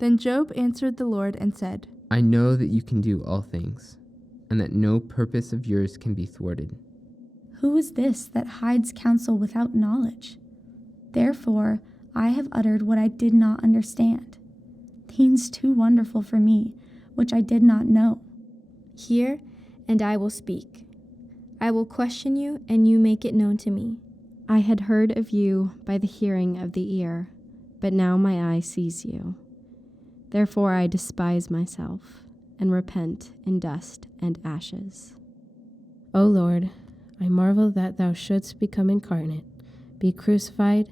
Then Job answered the Lord and said, I know that you can do all things, and that no purpose of yours can be thwarted. Who is this that hides counsel without knowledge? Therefore I have uttered what I did not understand, things too wonderful for me, which I did not know. Hear, and I will speak. I will question you, and you make it known to me. I had heard of you by the hearing of the ear, but now my eye sees you. Therefore I despise myself, and repent in dust and ashes. O Lord, I marvel that thou shouldst become incarnate, be crucified,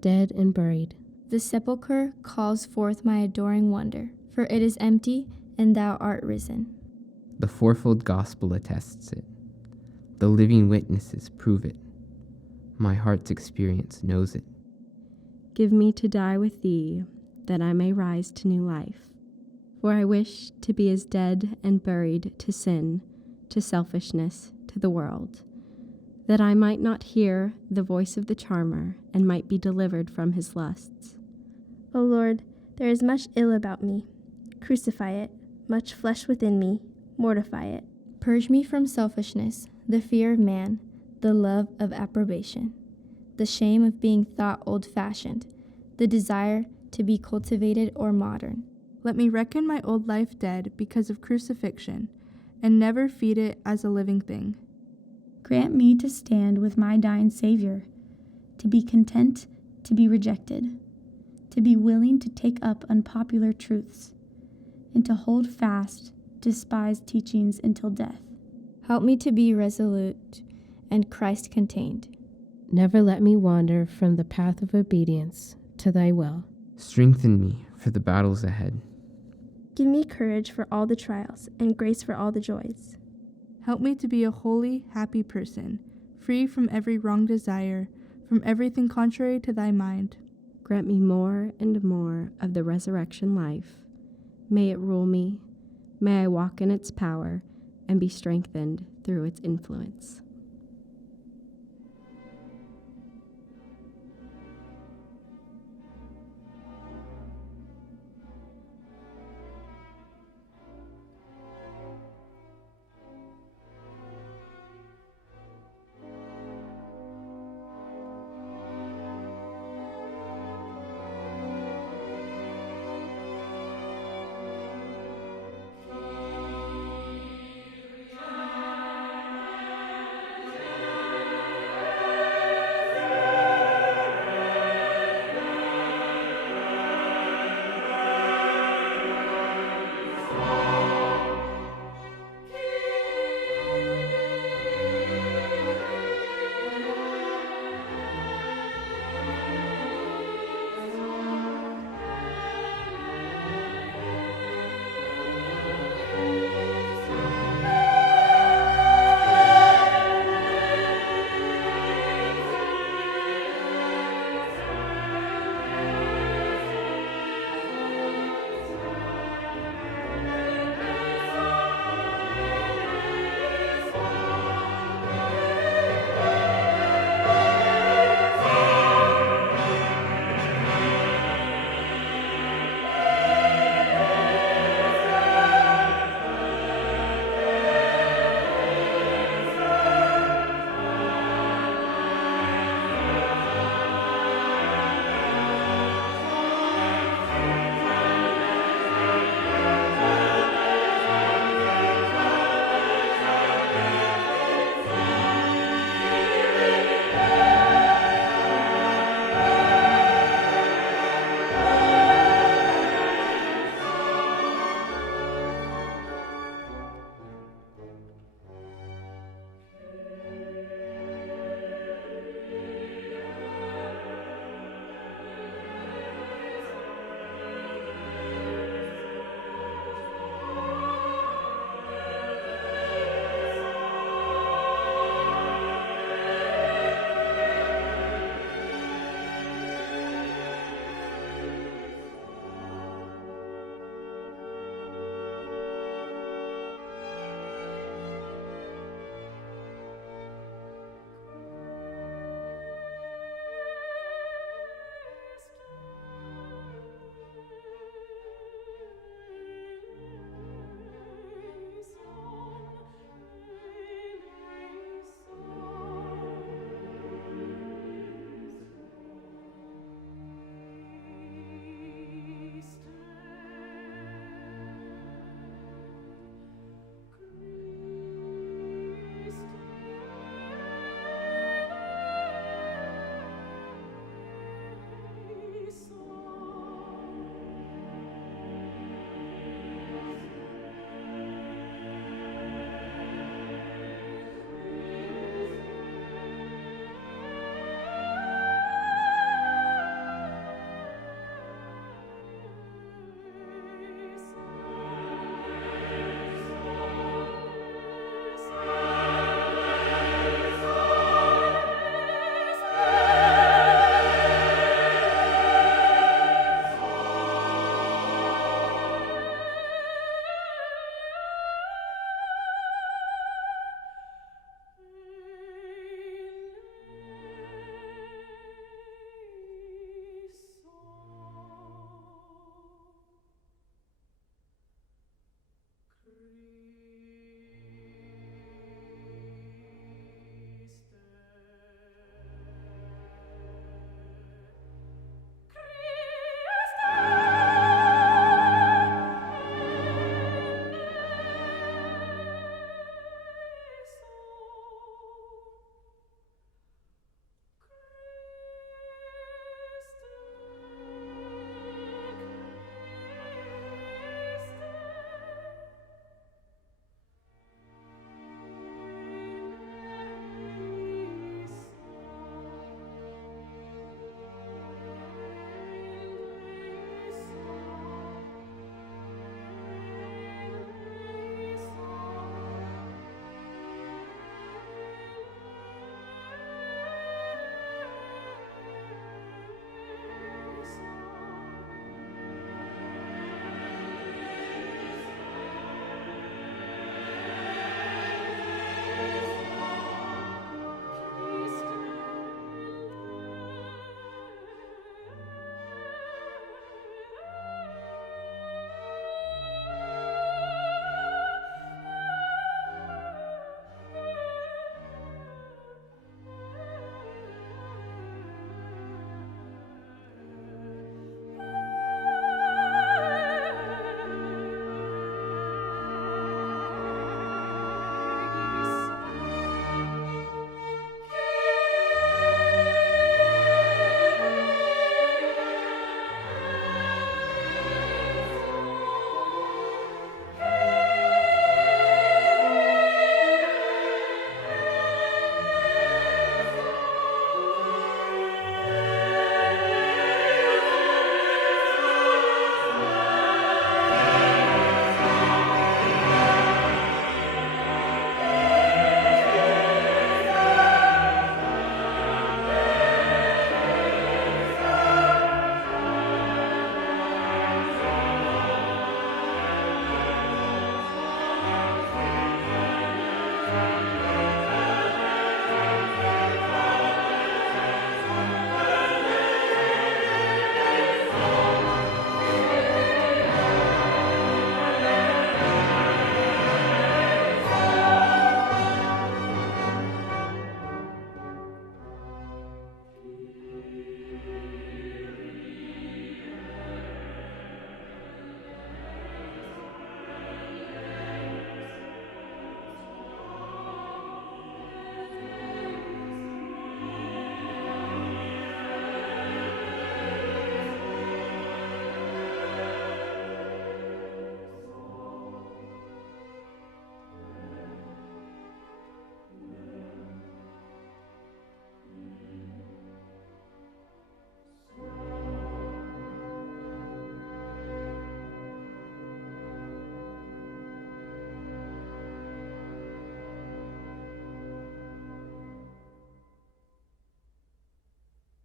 dead, and buried. The sepulchre calls forth my adoring wonder, for it is empty, and thou art risen. The fourfold gospel attests it. The living witnesses prove it. My heart's experience knows it. Give me to die with thee, that I may rise to new life. For I wish to be as dead and buried to sin, to selfishness, to the world, that I might not hear the voice of the charmer, and might be delivered from his lusts. O Lord, there is much ill about me. Crucify it, much flesh within me, mortify it. Purge me from selfishness, the fear of man, the love of approbation, the shame of being thought old-fashioned, the desire to be cultivated or modern. Let me reckon my old life dead because of crucifixion, and never feed it as a living thing. Grant me to stand with my dying Savior, to be content to be rejected, to be willing to take up unpopular truths, and to hold fast despised teachings until death. Help me to be resolute and Christ-contained. Never let me wander from the path of obedience to thy will. Strengthen me for the battles ahead. Give me courage for all the trials, and grace for all the joys. Help me to be a holy, happy person, free from every wrong desire, from everything contrary to thy mind. Grant me more and more of the resurrection life. May it rule me. May I walk in its power and be strengthened through its influence.